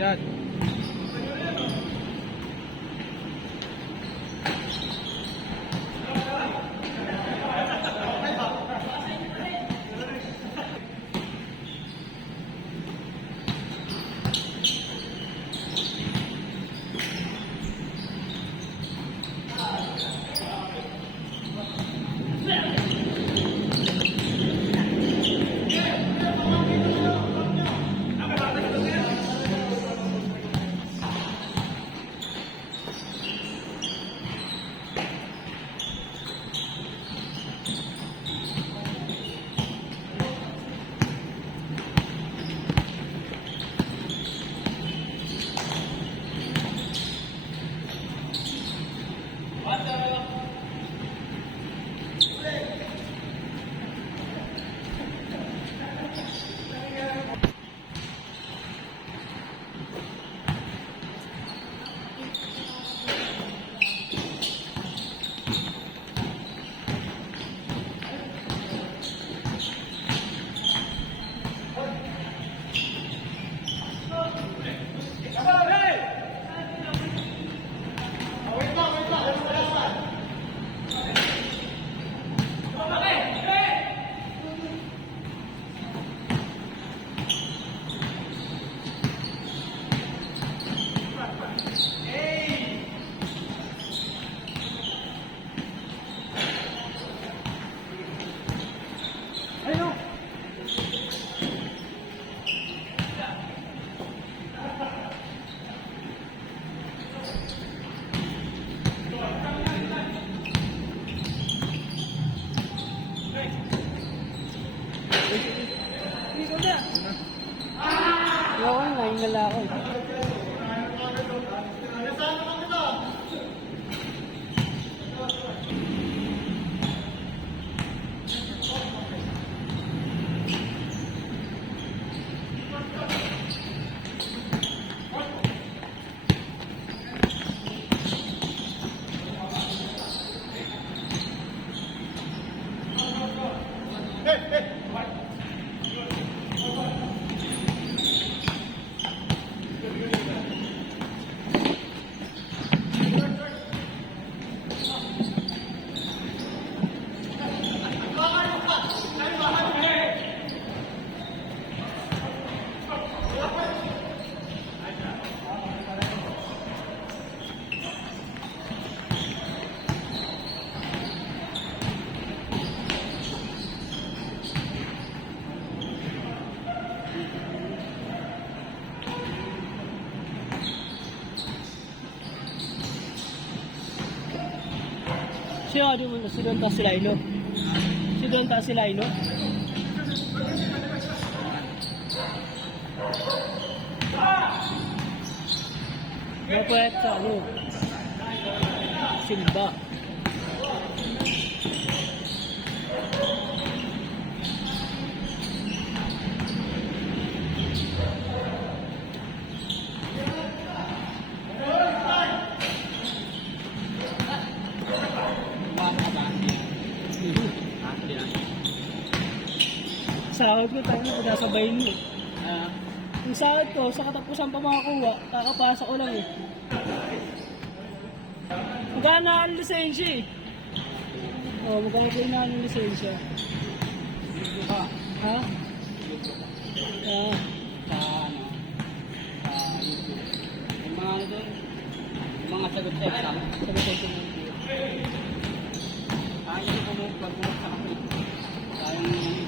Shot. Oo, nahingala ako. Si Don Tasilino. Si Don Tasilino. Dapat sa ano? Silva. Sahod ko tayo na sabay mo. Yung sahod ko, sa katapusan pa makakuha, kakapasa ko lang eh. Magkano ang lisensya eh? Oo, magkano ko na ang lisensya? Ha? Ha? Yung mga ano doon, yung mga sagot sa exam. Sabi ko sa Ayaw ko pag-bumak sa kapit. Sayang yung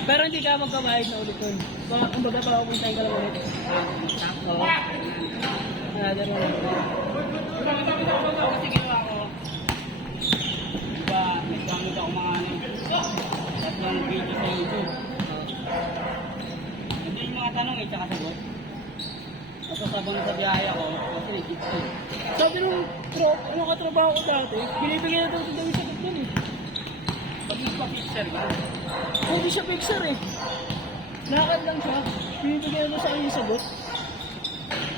pero hindi ka magkabayad na ulit doon. Kumbaga pa pupuntahin ka lang ulit. Oo. Another one. Kasi ginawa ko, diba, nag-download ako mga ano, tatlong video sa YouTube. Hindi yung mga tanong tsaka sagot. Tapos habang sa biyahe ako, kasi nag-git ko. Sabi nung katrabaho ko dati, binibigyan na daw ito yung sagot doon eh. Pag nagpa-picture ka, Hindi siya picture eh. Lakad lang siya, binibigyan na sa yung sagot.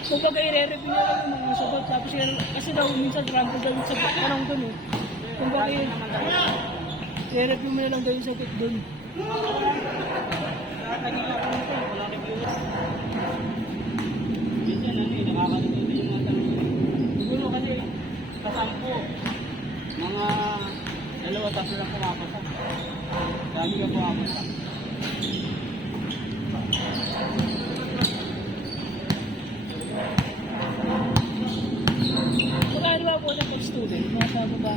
Kumbaga i-re-review niya lang yung mga sagot. Tapos kasi daw minsan random daw yung sagot. Parang doon eh. Kumbaga i-review mo na lang daw yung sagot doon. Naging ako nito, wala reviewer. Minsan ano eh, nakakalimutan yung mga tanong. Siguro kasi, kasampo, mga 2 lang pumapasa. Dami kang pumapasa. Magkano ba po na pag student? Nasa ba?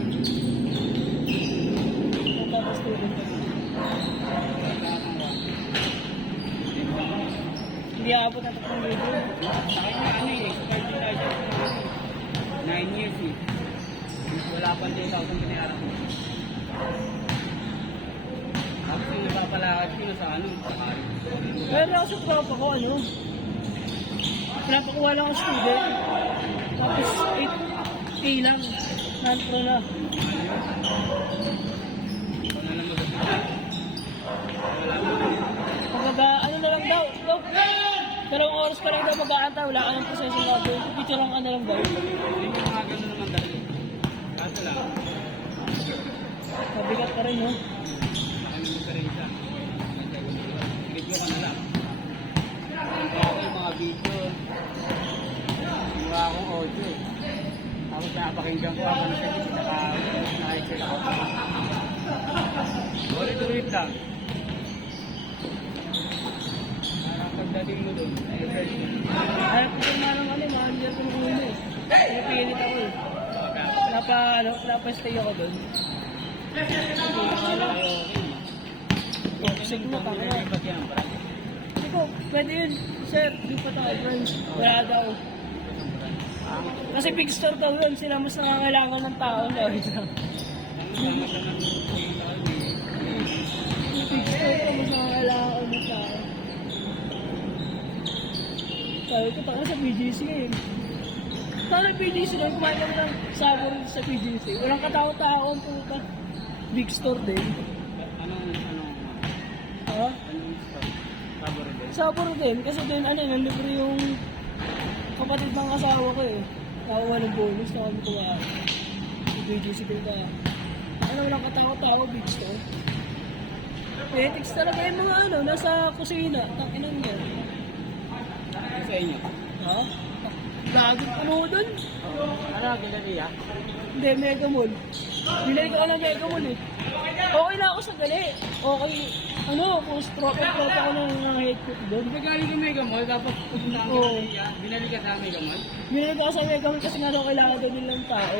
Pag student ka. Hindi aabot na 3,000. Sa kanya ano eh, expired din tayo siya. 9 years eh. Wala pa 10,000 pinayaran ko. Tapos yung napapalakad ko na sa ano, sa Kari. Pero ako sa tropa ko, ano? Pinapakuha lang ang student. Tapos 8K lang. Non-pro na. Ito na lang magkakita. Wala mo. Pagkaga, ano na lang daw? Go! 2 oras pa lang daw mag-aantay. Wala ka ng proseso na daw. Picture lang ka na lang daw. Hindi mo mga gano'n naman dali. Kaso lang, Mabigat pa rin, no? sa kami diferensya. Video ka na lang. Kaya ako yung mga video. Mukha akong audio. Tapos napakinggan ko ako na sa naka-excel ako. Ulit-ulit lang. Parang pagdating mo doon, research mo. Ayaw ko na lang ano, manager ko ng ulo. Pinipilit ako eh. Napa-stay ako doon. Siguro pa kaya. Hindi ko, pwede yun. Sir, di pa tayo, friends. Wala daw. Kasi big store daw yun. Sila mas nangangailangan ng tao. Big store daw, mas nangangailangan ng tao. Sabi ko, taka sa PGC eh. Sana PGC doon, kumain kami ng sabor sa PGC. Walang katao-tao ang puta. Big store din. Ha? Sabor din. Kasi din, ano, nalibre yung kapatid ng asawa ko eh. Nakakuha ng bonus na kami kuha. Sa PGC din ka. Ano, walang katao-tao, big store. Ethics talaga yung mga ano, nasa kusina. Takinan niya. Sa inyo? Ha? Laging ano doon? Ano, ginaliya? Hindi, Mega Mall. Binili ko ng Mega Mall eh. Okay na ako sa gali. Okay, ano, post tropa ko ng headcut doon. Di ba galing ka Mega Mall, tapos pupunta ang Oo. ginaliya? Binali ka sa Mega Mall? Binili ko sa Mega Mall kasi nga daw kailangan daw nilang tao.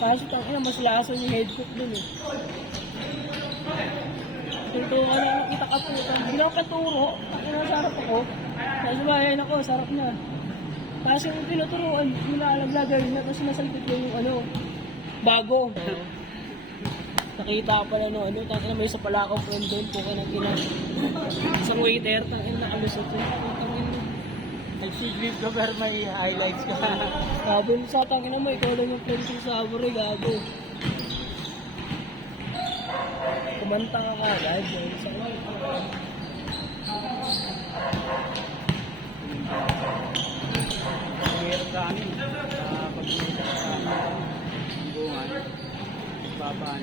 Kaso tangina, mas lason yung headcut doon eh. Tutuwa na nakita ka po. Hindi ako paturo. Ang sarap ako. Tapos sumayain ako, sarap niya. Tapos yung tinuturuan, nilalaglagan na, tapos nasalpit ko yung ano, bago. Nakita ko pala no, ano, tangina may isa pala akong friend doon, puka ng ina. Isang waiter, tangina nakalusot yun. Nag-siglit ka pero may highlights ka. Sabi sa tangina mo, ikaw lang yung friend ko sa sabor eh, gago. Kumanta ka kagad, yun. Sa Meron sa amin, pag-uusap sa bungan, babaan.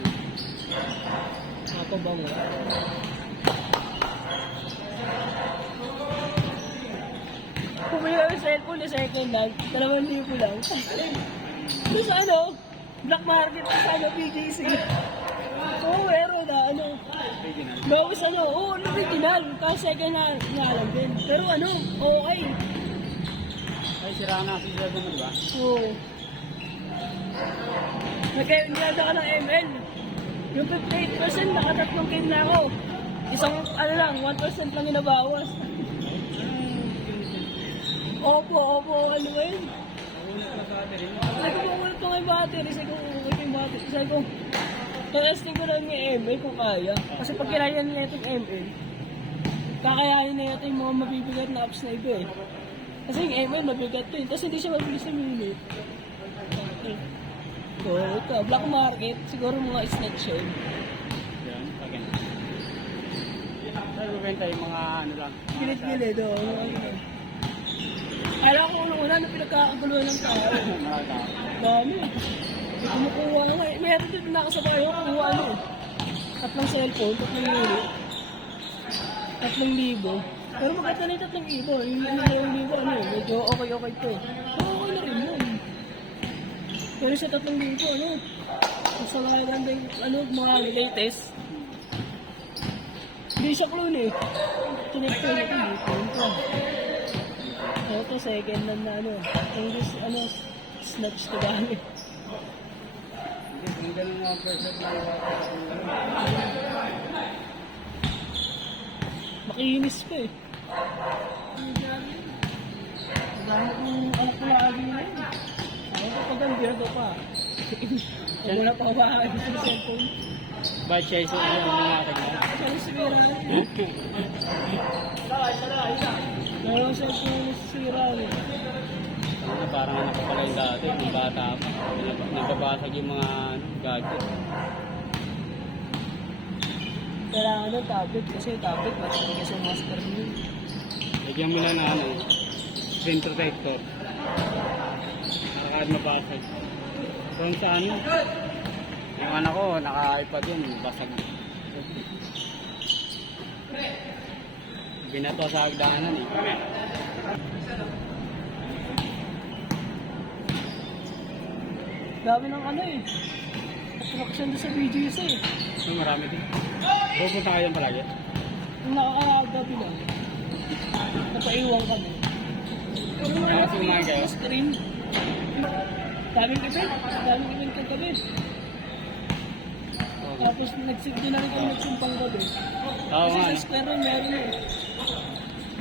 ako ba mo? Pumili kami sa cellphone na second hand, 2,000 lang. Tapos ano, black market sa ano, BGC. Oo, meron na, ano. Original. Bawis ano, oo, original. Tapos second hand nga lang din. Pero ano, okay. Ay, sira na si Sir Gomez, ba? Oo. Nagkaya ka ng ML. Yung 58%, nakatatlong kin na ako. Isang, ano lang, 1% lang inabawas. Opo, ano ba yun? Nagulat na sa atin, eh. Sabi ko, ulit ko nga yung battery. Sabi ko, ulit ko yung battery. Sabi ko, testing ko lang yung ML kung kaya. Kasi pag kinayan niya itong ML, kakayanin na ito yung mga mabibigat na apps na iba eh. Kasi yung ML mabigat to eh. Tapos hindi siya mabilis na minute. So, ito, black market, siguro mga snatch yun. Yan, pagyan. Sir, bubenta yung mga ano lang. Gilit-gilit, oo. Kala ko una na pinagkakaguluhan ng tao. Mga tao. Dami. Kumukuha nga eh. Meron din nakasabay ako kumuha ano. tatlong cellphone, 3,000. 3,000. Pero maganda na yung 3,000. Yung 2,000, ano eh, medyo okay to eh. So, okay na rin yun. Pero sa 3,000, ano, mas maganda yung, ano, mga latest. Hindi siya clone eh. Chinek ko ito, hindi clone ko. Ito, second hand na ano, English, ano, snatch ko gamit. Hindi, kung ganun mga person na Makinis pa eh. Dami kong anak ko lagi na yun. Ako kapag ang birdo pa. Pag wala pa kabahan sa cellphone. ba't siya isa ano yung mga akin na? Siya nasira na. Meron cellphone nasira eh. Parang anak ko pala yung dati, yung bata pa. Nagabasag yung mga gadget. Kailangan ng tablet kasi tablet matinig sa master niyo. Lagyan mo lang na ano, screen protector. Nakakad mabasag. Kung sa ano, yung anak ko, naka-iPad yun, basag. Binato sa hagdanan eh. Dami ng ano eh. Attraction doon sa BGC eh. So, marami din. Pupunta kayo palagi. Yung nakakagabi lang. Napaiwan kami. Kasi kumain kayo? Sa screen. Daming event kagabi. Tapos nagsigdo na rin kami nagsimpang gabi. Oo Kasi nga. sa square rin meron eh.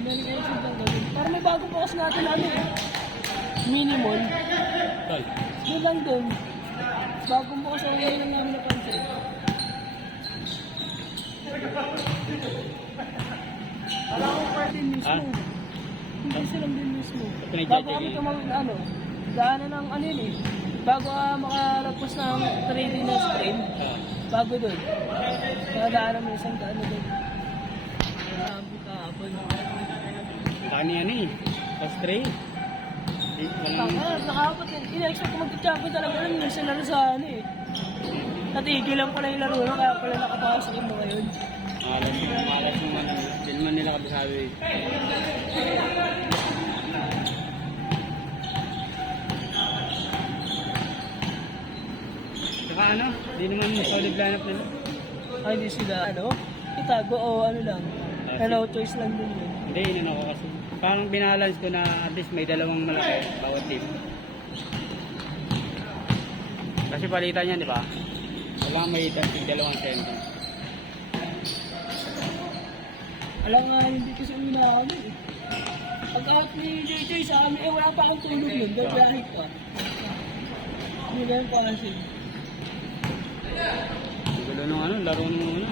Meron kayo nagsimpang gabi. Parang may bago po kasi natin ano eh. Minimum. Tol. Doon lang doon. Bagong bukas ang ngayon lang namin napansin. Alam ko pa din mismo. Ah? Hindi silang din mismo. Pinag-check Bago kami yun. ano, daanan ng ano yun eh. Bago makalagpas ng 3D na screen, bago doon. Nakadaanan mo isang daan na doon. Grabe kahapon. Dami ano eh. Sa stray. Walang... Nakakapot eh. Ina-expect ko mag-champion talaga yun. Yung sila sa ano eh. Natigilan ko na yung laro na kaya pala nakapasok yung mga yun. Malas yung ano. Hindi naman nila kabisado eh. Saka ano, di naman solid lineup nila. Ay, hindi sila ano. Itago o ano lang. Hello, choice lang din yun. Hindi, inan ako kasi. Parang binalance ko na at least may dalawang malaki bawat team. Kasi palitan yan, di ba? Wala may dalawang center. Alam nga, hindi kasi una kami eh. Pag-out ni JJ sa amin, eh wala pa akong tulog nun. Gagahit pa. Hindi na yung kasi. Gulo nung ano, laro nung ano.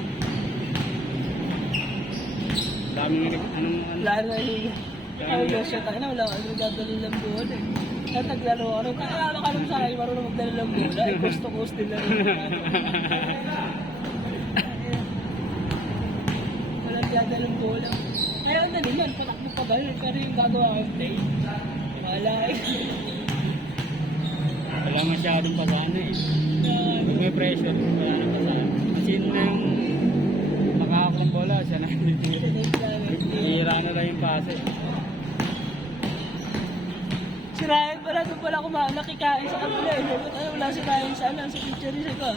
Daming anong ano. Wala na yung... Ay, Yosha, tayo na, wala ka nagdadala ng buwan eh. Nataglaro ako. Kaya ka naman sa akin, marunong magdala ng buwan. Ay, cost din lang. Walang dadala ng bola. Kaya na naman, patakbo pa ba yun? Pero yung gagawa ko play. Wala eh. Wala masyadong pasana eh. Pag may pressure, wala nang pasana. Sino na yung makakaklang bola, siya na. Hihira na lang yung pase. Si Ryan pala, doon pala nakikain sa kabila eh. Ay, wala si Ryan sa ano, sa picture niya ko.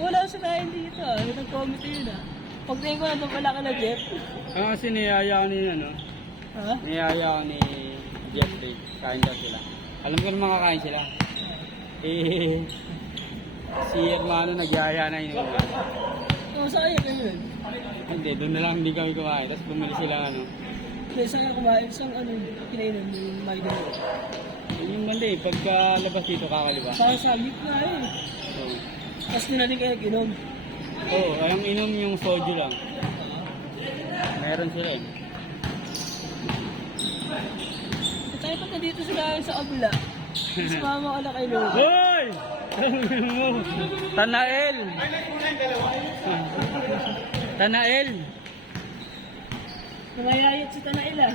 Wala si Ryan dito ah. Nag-comment yun ah. Pagtingin ko na doon pala ka na Jeff. Kasi niyaya ko ni ano, Ha? niyaya ko ni Jeffrey. Kain daw sila. Alam ko naman kakain sila. Eh, si Hermano nagyaya na yun. Oo, sayang yun. Hindi, doon na lang hindi kami kumain. Tapos bumili sila ano. Hindi, saan ka kumain? Isang ano, kinainan yung Maida. Yung banda eh, pagkalabas dito kakaliwa. Sa gitna eh. So, Tapos ninaling kayo ginom. ang inom yung soju lang. Meron sila eh. Tayo pa na dito sila sa kabila. Tapos mama ka na kay Lolo. Hoy! Tanael! Tanael! Nangyayayat si Tanael ah.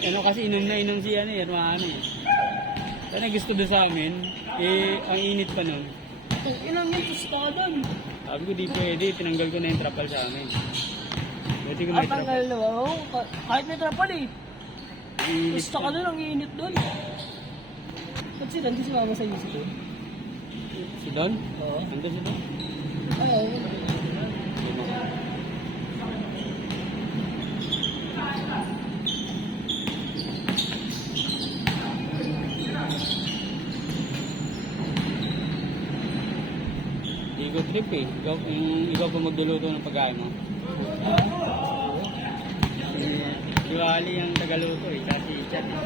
Ano kasi inom na inom si ano eh, Hermano eh. Kaya gusto doon sa amin, eh, ang init pa nun. Ilang yun, tusta ka doon. Sabi ko, di pwede. Tinanggal ko na yung trapal sa amin. Buti ko may At tanggal trapal. na, oo. Kahit may trapal eh. Iinis Tusta ka doon, ang init doon. Ba't sila, hindi si mama sa inyo doon? Si Don? Oo. Nandun si Don? Ay, oo. Ego trip eh. Ikaw pa magluluto ng pagkain mo. Si Wally ang tagaluto eh. Kasi chat eh.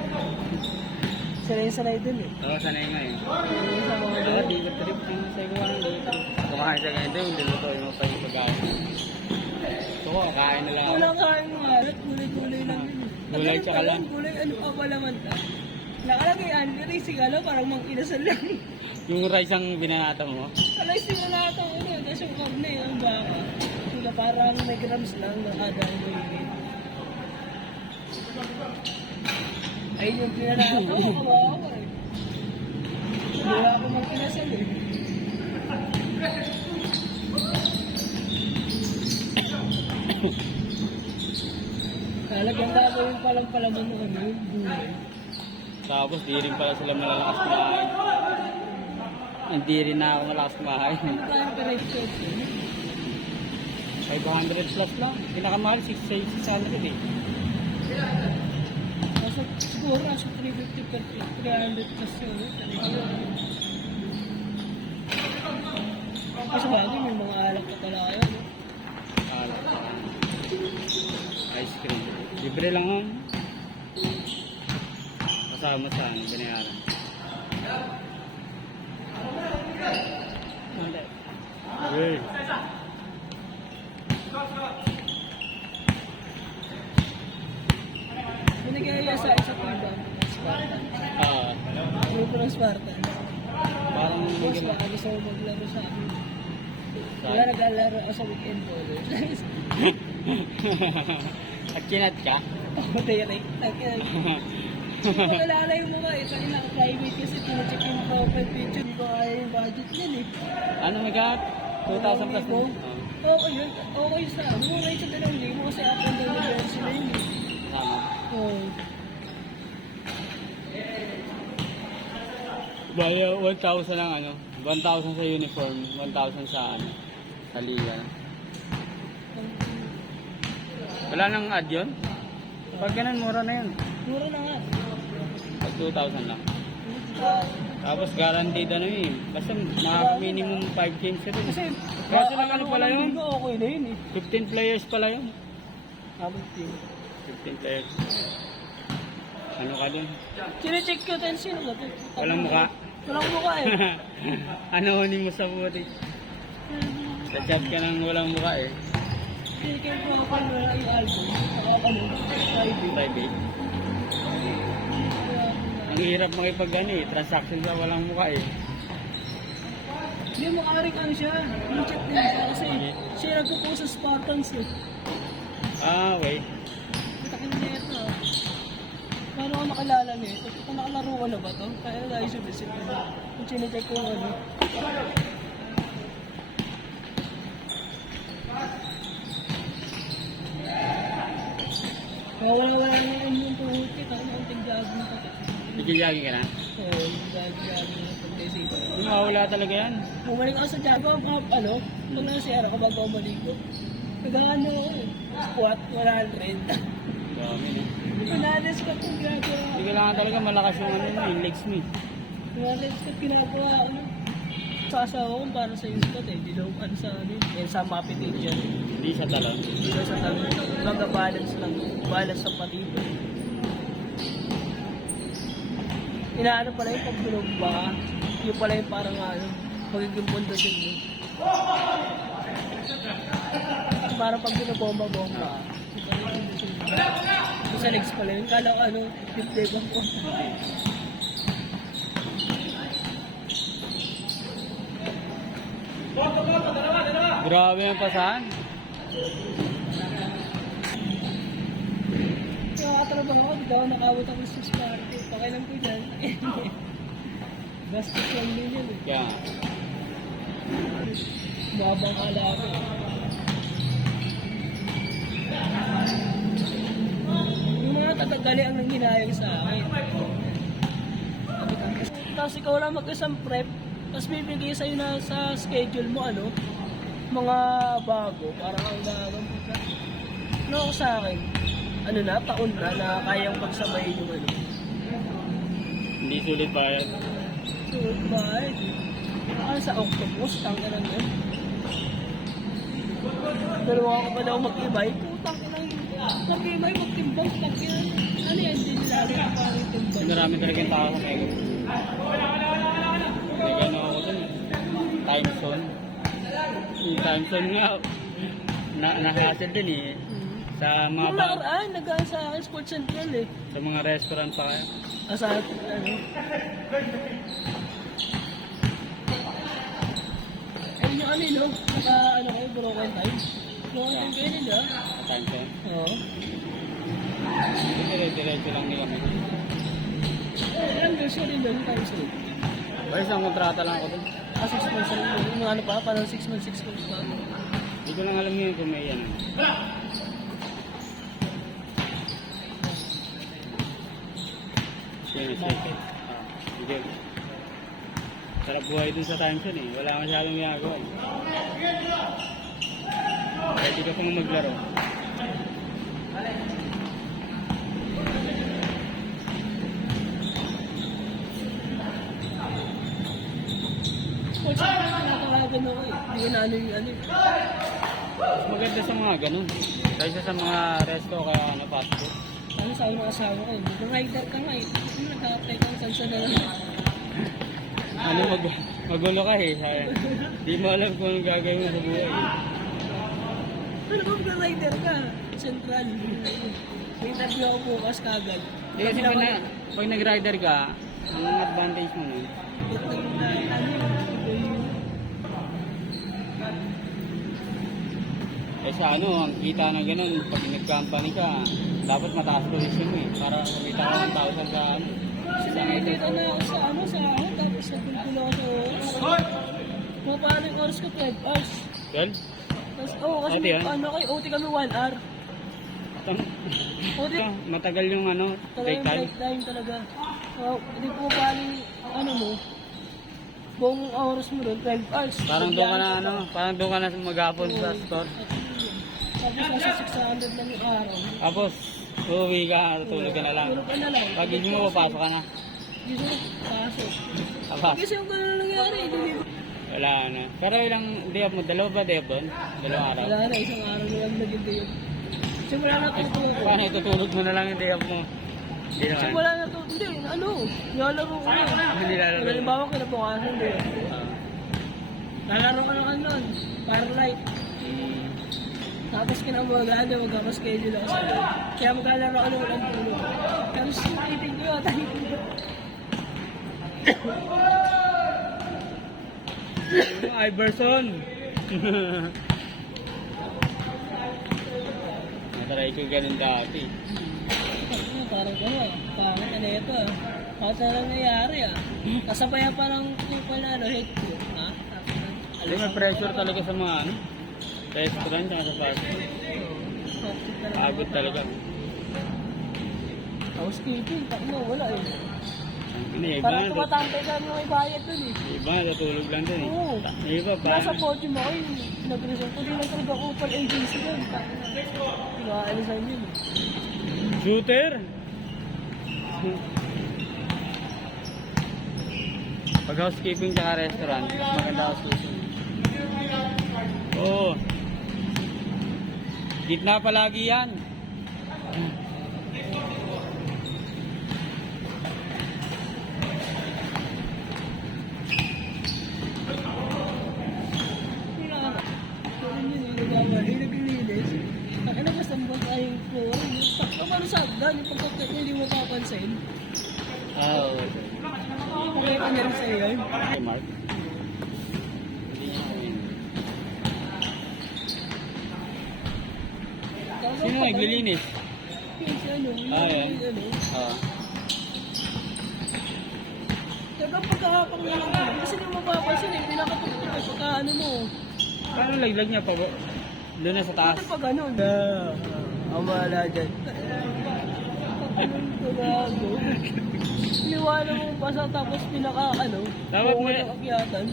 Sanay-sanay doon eh. Oo, sanay nga eh. Yung sa mga Kaya doon. di ko trip yung sa ikaw ang luto. Kumain sa ganito yung lulutuin mo pa yung pagkain. So, kain na lang ako. Walang kain mo nga. Gulay-gulay lang yun eh. Gulay tsaka lang. Gulay, ano pa ba naman ta? Nakalagay Andre, sigalo, parang mang inasal lang. Yung rice ang binanata mo. Alay, sigala ito, ano, tapos yung karne, yung baka. Sila parang may grams lang, nakada ang buhigit. Ayun yung pinanato, kawawa eh. Wala ako mang inasal eh. Talagang gagawin palang palaman ng ano, yung gulay. Tapos di rin pala sila malalakas kumain. Hindi rin na ako malakas kumain. Ano kaya ang price check? 500 plus lang. Pinakamahal 600 eh. Kasi siguro nasa 350 per 300 plus yun. Kasi bagay may mga alak na pala kayo. No? Ice cream. Libre lang yun. Kasama sa ano, binayaran. Uy. Binigay sa isa po ba? Spartan. Grupo ng Spartan. Parang Boss, baka gusto mo maglaro sa amin. Wala naglalaro ako sa weekend po. At kinat ka? Ako direct. Pag-alala yung mga ito, naka-private kasi pinacheck yung profile picture. Hindi ko kaya yung budget yan eh. Ano magat? 2,000 plus Libo. na. Okay yun. Okay sa mura yun sa 2,000 kasi up and down yung sila yun eh. Tama. Oo. Baya 1,000 lang ano. 1,000 sa uniform, 1,000 sa ano. Sa liga. Wala nang add yun? Pag ganun, mura na yun. Mura na nga. Pag 2,000 lang. Ah, Tapos guaranteed ano eh. Basta minimum 5 games na rin. kasi, Kaso lang ano pala yun? Okay na yun eh. 15 players pala yun. Habang team. 15 players. Ano ka dun? Sine-check ko tayo sino ba ito? Walang mukha. Walang mukha eh. Anonin mo sa buti. Sa chat ka nang walang mukha eh. Sine-check ko ako na yung album. Ano, private. Private. Ang hirap makipag ano eh. Transaction sa walang mukha eh. Hindi mo karing ano siya. Check din siya kasi siya nagpo-post sa Spartans eh. Ah, wait. Kita ko na ito. Paano ka nakilala niya ito? Kung nakalaro ko na ba ito? Kaya dahil siya visit ko. Kung sine-check ko yung ano. Kaya wala naman yung puhuti. Kaya ang tig-jogging ko. Nagigiyagi ka na? Oo, yung jogging na pag-isipan. Yung mawala talaga yan. Bumalik ako sa jogging. Ano? Pag nasa CR ako bago ako maligo. Nag-ano ako eh. Squat 100. Dami na. Pinalis ko itong ginagawa. Hindi kailangan talaga malakas yung ano mo, yung legs mo eh. Pinalis ko ginagawa ko. Sa asawa ko para sa yung squat eh. Dilawan sa ano yun. Sa mapitition. Hindi sa talon. Dito sa talon. Mag-balance lang. Balance sa patibo. Inaano pala yung pagbunog ba? Yung pala yung parang ano. Magiging pundasyon mo. Para pag binabomba-bomba. Sa legs pala yun. Kala ko ano, dip-dip ako. Grabe yung pasahan. Nakakatrabaho ako, di ba ako nakawit ako sa Sparty. Pakailan ko dyan. Bastos lang din yun eh. Kaya, Babang kalabi. Yung mga tatagali ang nanghinayang sa akin. Tapos ikaw lang mag-isang prep, tapos bibigay sa'yo na sa schedule mo, ano, mga bago, parang ang gagawin mo ka. Ano ako sa akin? Ano na, taon na kayang pagsabayin yung ano. Hindi sulit ba yan? So, bakit? Ano sa octopus, tangka lang yun. Dalawa ko pa daw mag-ibay, putang ka lang. Mag-ibay, magtimbang, tangka. Ano yan, hindi nila alam yung parang timbang. Marami talagang tao sa Mega. May gano'n ako dun. Time zone. Yung time zone nga, na-hassle din eh. Sa mga Yung nakaraan, nagaan sa akin, Sports Central eh. sa mga restaurant pa kaya. Sa atin, ano. Ayun yung ano, no? Ano kayo, broken time. Broken time kayo nila. Time zone. Oo. Diretso lang nila kami. Ilang girls yun yung time zone. Basta isang kontrata lang ako dun. 6 months na rin. Yung ano pa, parang 6 months pa. Hindi ko lang alam yun kung may yan. Bakit? Hindi. Sarap buhay dun sa time zone eh. Wala masyadong ginagawa. Pwede ka pang maglaro. Sports Central, tinatawagan ako eh. Hindi ko na ano yung ano eh. Maganda sa mga ganun. Kaysa sa mga resto kaya ano, fast food. Ano sa mga asawa ko eh. Kung rider ka nga eh. Ano nag-apply ka saan sa naman. Ano magulo ka eh. Sayang. Di mo alam kung anong gagawin mo sa buhay. Ano kung rider ka? Central. May interview ako bukas kagad. Di kasi pag nag-rider ka, ang advantage mo nun, eh sa ano, ang kita na ganun, pag nag-company ka, dapat mataas position mo eh, para kumita ka ng 1,000 sa ano. Dito na ako sa ano, sa ako, tapos nagpulpulo ako sa oras. Paano yung oras ko? 12 hours. Well, Tapos, kasi OT, ah? ano kayo, OT kami 1 hour. OT, matagal yung ano, break talagang time. break time talaga. So, hindi po paano ano mo, buong oras mo doon, 12 hours. Parang doon ka na ano, parang doon ka na maghapon sa Oo. store. Tapos nasa 600 lang yung araw. Tapos, uuwi ka, tutulog ka na lang. Tulog ka na lang. Pag gising mo, papasok ka na. Gising mo, pasok. Tapos, Kasi yung gano'n nangyari, hindi wala na. Pero ilang day off mo? Dalawa ba day off doon? Dalawang araw? wala na, isang araw na lang naging yun. Simula na tutulog. Paano itutulog mo na lang yung day off mo? Hindi naman. Simula na tutulog. Hindi, ano, nilalaro ko na. Hindi lalaro. Halimbawa, kinabukasan, hindi. Lalaro ka na ka nun. Firelight. Tapos kinabukasan, magkakaschedule ako sa loob. Kaya maglalaro ka na walang tulog. Tapos, itin ko yun, tayo ko. Iverson! Nataray ko ganun dati. Parang gano'n, pangit na ito ah. Bakit na lang nangyari ah. Kasabaya pa ng kupal na ano, hate ko. Ha? Alam mo, pressure talaga sa mga ano, restaurant at sa fast food. Agod talaga. Housekeeping, takno, wala eh. Iba Parang na, tumatantay ka mo may bayad dun eh. iba natutulog lang din eh. Oo. Iba pa. Nasa podium ako yung nag-result ko din lang talaga kupal agency dun. Inaalisan yun eh. Shooter! Pag housekeeping tsaka restaurant, maganda housekeeping. Oo. Gitna palagi yan. Ano ba sambot ay yung floor? Sakto ba sa hagdan? Yung pagkakit mo hindi mo papansin? Oo. Okay pa meron sa'yo yun? Okay, Mark. Hindi niya ako yun. Sino naglilinis? Yung si ano? Yan. Yung ano? Oo. Kaya pagkakapang na lang kasi hindi mo mapapansin eh. Pinakatutok eh. Pagka ano mo. Paano laglag niya pa po? Doon na sa taas. Ano pa ganun? Ang mahala dyan. Anong tulago? Liwanag mo basa tapos pinaka ano? Dapat buo may- ng akyatan.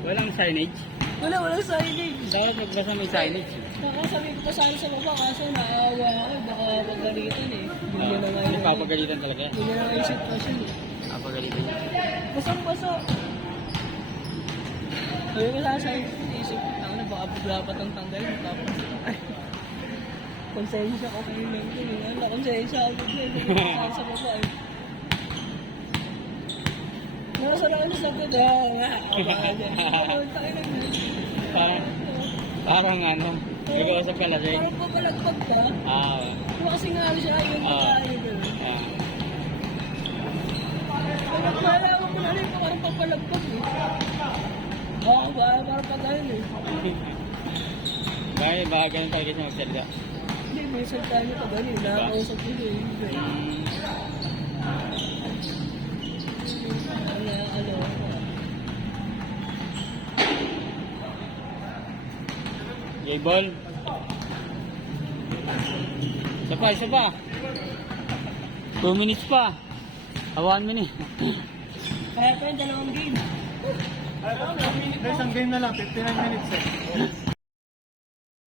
Walang signage. Walang signage. Dapat magbasa may signage. Nakasabi ko pa sana sa baba kaso naawa ako. Baka pagalitan eh. Hindi na nga yun. Papagalitan talaga. Hindi na nga yung sitwasyon eh. Papagalitan niya. Basang-basa. Sabi ko sana sa isip, na baka bigla pa tang tanggal mo tapos. Ay, konsensya ko kay Mengko eh. Ano, konsensya ako bigla. Hindi ko saan sa baba eh. Nasa na ano sa good nga. Parang ano, nag-uusap ka lasing. Parang papalagpag ka. Ah, Kung kasi nga siya yung pagkain doon. ah. Ay, nagkalawa ko na rin ito parang papalagpag eh. Parang pagkain eh. Baka ganun talaga siya magsalita. Hindi, may salita niyo pa ganun. Nakakausap ko siya eh. Ano, J-ball. Isa pa. 2 minutes pa. 1 minute. kaya pa yung dalawang game. Isang game na lang, 59 minutes eh.